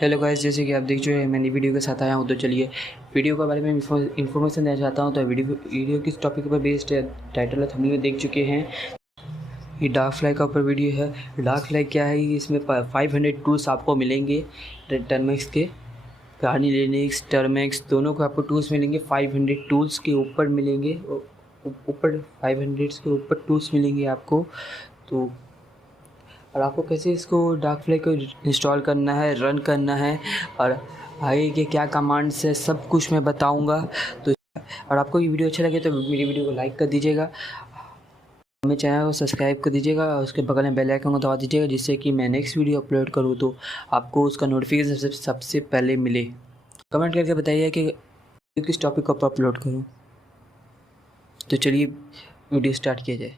Hello guys, जैसे कि आप देख चुके हैं मैं नई वीडियो के साथ आया हूँ। तो चलिए वीडियो के बारे में इन्फॉर्मेशन देना चाहता हूँ। तो वीडियो किस टॉपिक पर बेस्ड है, टाइटल और थंबनेल में देख चुके हैं। ये डार्क फ्लाई का ऊपर वीडियो है। डार्क फ्लाई क्या है, इसमें 500 टूल्स आपको मिलेंगे। टर्मक्स के कहानी लिनक्स टर्मक्स दोनों को आपको टूल्स मिलेंगे। 500 टूल्स के ऊपर मिलेंगे, ऊपर 500 के ऊपर टूल्स मिलेंगे आपको। तो और आपको कैसे इसको डार्क फ्लाई को इंस्टॉल करना है, रन करना है और आगे के क्या कमांड्स है, सब कुछ मैं बताऊंगा। तो और आपको ये वीडियो अच्छा लगे तो मेरी वीडियो को लाइक कर दीजिएगा, मेरे चैनल को सब्सक्राइब कर दीजिएगा और उसके बगल में बेल आइकन को दबा दीजिएगा, जिससे कि मैं नेक्स्ट वीडियो अपलोड करूँ तो आपको उसका नोटिफिकेशन सबसे पहले मिले। कमेंट करके बताइए कि किस टॉपिक को अपलोड करूँ। तो चलिए वीडियो स्टार्ट किया जाए।